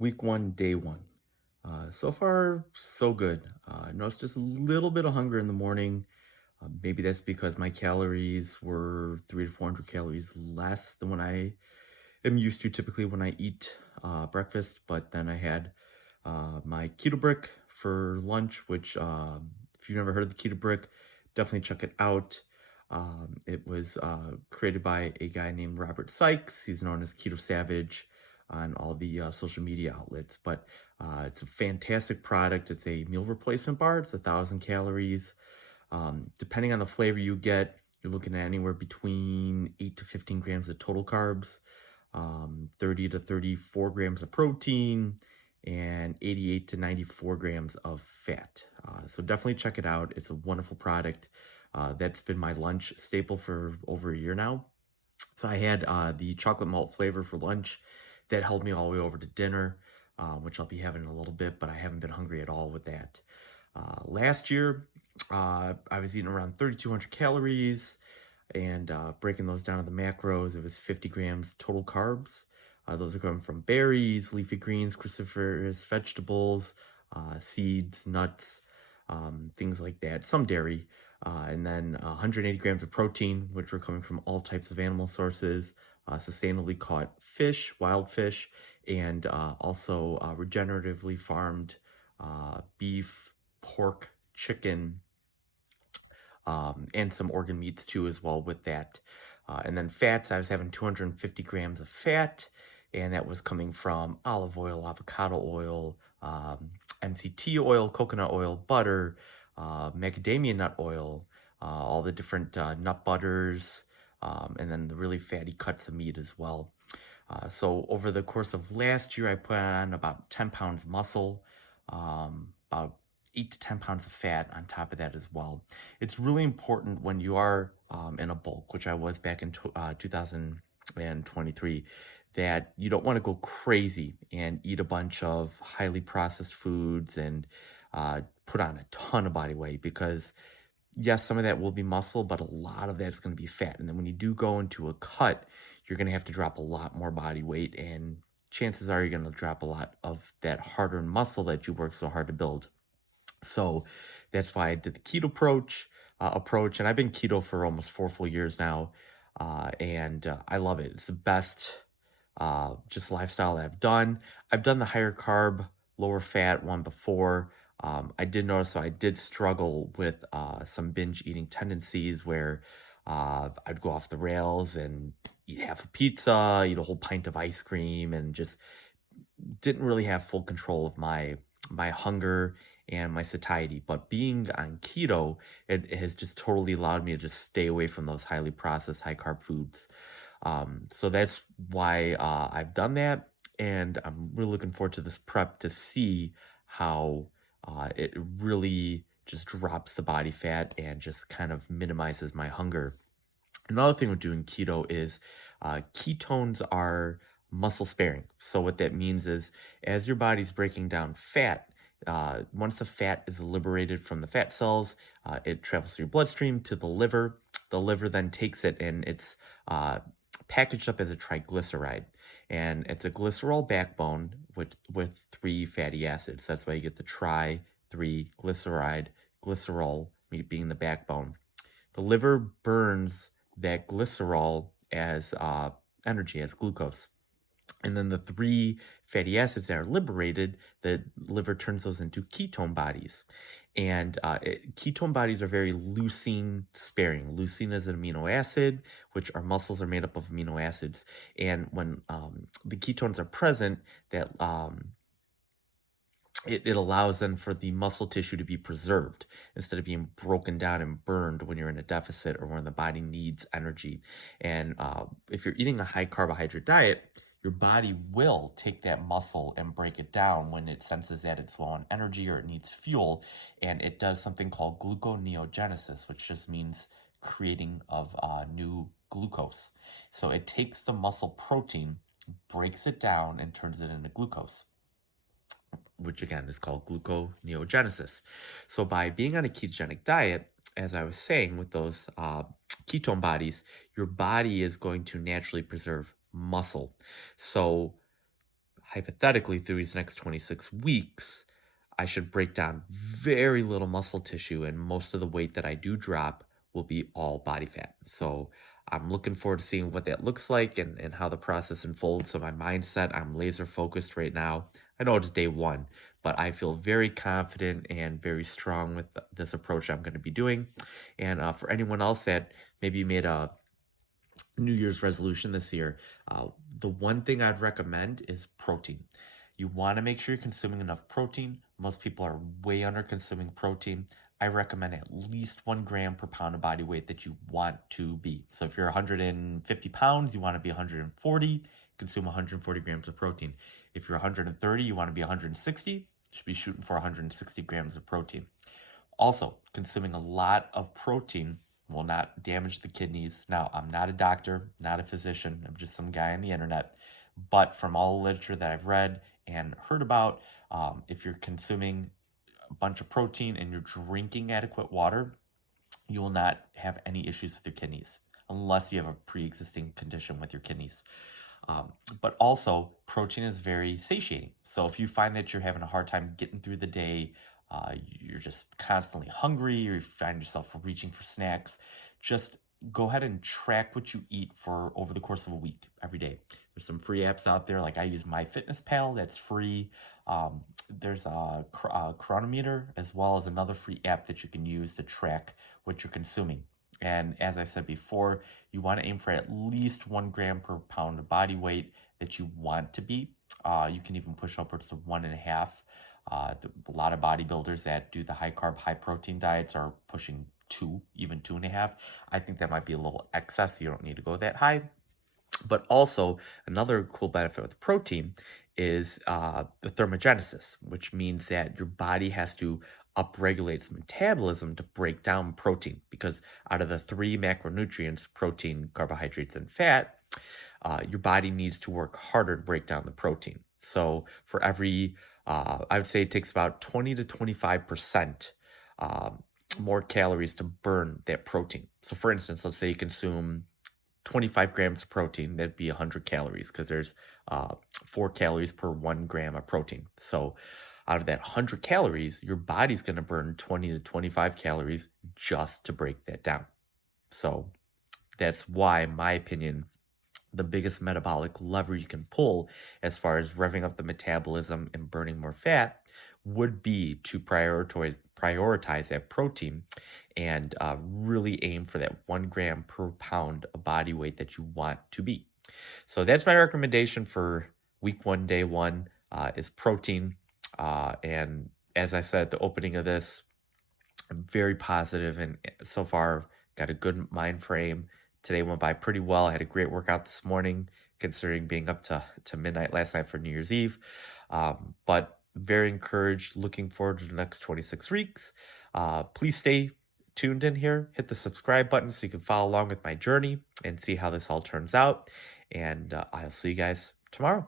Week one, day one. So far, so good. I noticed just a little bit of hunger in the morning. Maybe that's because my calories were 300 to 400 calories less than what I am used to typically when I eat breakfast. But then I had my keto brick for lunch, which, if you've never heard of the keto brick, definitely check it out. It was created by a guy named Robert Sykes. He's known as Keto Savage on all the social media outlets, but it's a fantastic product. It's a meal replacement bar. It's 1,000 calories. Depending on the flavor you get, you're looking at anywhere between 8 to 15 grams of total carbs, 30 to 34 grams of protein, and 88 to 94 grams of fat. So definitely check it out. It's a wonderful product. That's been my lunch staple for over a year now. So I had the chocolate malt flavor for lunch that held me all the way over to dinner, which I'll be having in a little bit, but I haven't been hungry at all with that. Last year, I was eating around 3,200 calories and breaking those down to the macros. It was 50 grams total carbs. Those are coming from berries, leafy greens, cruciferous vegetables, seeds, nuts, things like that, some dairy, and then 180 grams of protein, which were coming from all types of animal sources, sustainably caught fish, wild fish, and also regeneratively farmed beef, pork, chicken, and some organ meats too as well with that. And then fats, I was having 250 grams of fat, and that was coming from olive oil, avocado oil, MCT oil, coconut oil, butter, macadamia nut oil, all the different nut butters, and then the really fatty cuts of meat as well. So over the course of last year, I put on about 10 pounds muscle, about 8 to 10 pounds of fat on top of that as well. It's really important when you are in a bulk, which I was back in 2023, that you don't want to go crazy and eat a bunch of highly processed foods and put on a ton of body weight because yes, some of that will be muscle, but a lot of that's going to be fat. And then when you do go into a cut, you're going to have to drop a lot more body weight. And chances are you're going to drop a lot of that hard earned muscle that you work so hard to build. So that's why I did the keto approach. And I've been keto for almost 4 full years now. And I love it. It's the best just lifestyle that I've done. I've done the higher carb, lower fat one before. I did notice, so I did struggle with some binge eating tendencies where I'd go off the rails and eat half a pizza, eat a whole pint of ice cream, and just didn't really have full control of my hunger and my satiety. But being on keto, it has just totally allowed me to just stay away from those highly processed, high carb foods. So that's why I've done that, and I'm really looking forward to this prep to see how it really just drops the body fat and just kind of minimizes my hunger. Another thing with doing keto is ketones are muscle sparing. So, what that means is as your body's breaking down fat, once the fat is liberated from the fat cells, it travels through your bloodstream to the liver. The liver then takes it and it's packaged up as a triglyceride. And it's a glycerol backbone with three fatty acids. That's why you get the tri 3 glyceride, glycerol being the backbone. The liver burns that glycerol as energy, as glucose. And then the three fatty acids that are liberated, the liver turns those into ketone bodies. And ketone bodies are very leucine sparing. Leucine is an amino acid, which our muscles are made up of amino acids. And when the ketones are present, that it allows then for the muscle tissue to be preserved instead of being broken down and burned when you're in a deficit or when the body needs energy. And if you're eating a high carbohydrate diet, your body will take that muscle and break it down when it senses that it's low on energy or it needs fuel. And it does something called gluconeogenesis, which just means creating of new glucose. So it takes the muscle protein, breaks it down, and turns it into glucose, which again is called gluconeogenesis. So by being on a ketogenic diet, as I was saying, with those ketone bodies, your body is going to naturally preserve muscle. So hypothetically, through these next 26 weeks, I should break down very little muscle tissue, and most of the weight that I do drop will be all body fat. So I'm looking forward to seeing what that looks like and how the process unfolds. So my mindset, I'm laser focused right now. I know it's day one, but I feel very confident and very strong with this approach I'm going to be doing. And for anyone else that maybe made a New Year's resolution this year, the one thing I'd recommend is protein. You want to make sure you're consuming enough protein. Most people are way under consuming protein. I recommend at least 1 gram per pound of body weight that you want to be. So if you're 150 pounds, you want to be 140, consume 140 grams of protein. If you're 130, you want to be 160, you should be shooting for 160 grams of protein. Also, consuming a lot of protein will not damage the kidneys. Now, I'm not a doctor, not a physician, I'm just some guy on the internet. But from all the literature that I've read and heard about, if you're consuming a bunch of protein and you're drinking adequate water, you will not have any issues with your kidneys unless you have a pre-existing condition with your kidneys. But also, protein is very satiating. So if you find that you're having a hard time getting through the day, you're just constantly hungry, or you find yourself reaching for snacks, just go ahead and track what you eat for over the course of a week every day. There's some free apps out there, like I use MyFitnessPal, that's free. There's a chronometer, as well as another free app that you can use to track what you're consuming. And as I said before, you want to aim for at least 1 gram per pound of body weight that you want to be. You can even push upwards to 1.5. A lot of bodybuilders that do the high carb, high protein diets are pushing 2, even 2.5. I think that might be a little excess. You don't need to go that high. But also, another cool benefit with protein is the thermogenesis, which means that your body has to upregulate its metabolism to break down protein. Because out of the three macronutrients, protein, carbohydrates, and fat, your body needs to work harder to break down the protein. So for every, I would say it takes about 20 to 25% more calories to burn that protein. So for instance, let's say you consume 25 grams of protein, that'd be 100 calories, because there's 4 calories per 1 gram of protein. So out of that 100 calories, your body's going to burn 20 to 25 calories just to break that down. So that's why, in my opinion, the biggest metabolic lever you can pull as far as revving up the metabolism and burning more fat would be to prioritize that protein and really aim for that 1 gram per pound of body weight that you want to be. So that's my recommendation for week one, day one, is protein. And as I said at the opening of this, I'm very positive and so far got a good mind frame. Today went by pretty well. I had a great workout this morning, considering being up to midnight last night for New Year's Eve. But very encouraged, looking forward to the next 26 weeks. Please stay tuned in here. Hit the subscribe button so you can follow along with my journey and see how this all turns out. And I'll see you guys tomorrow.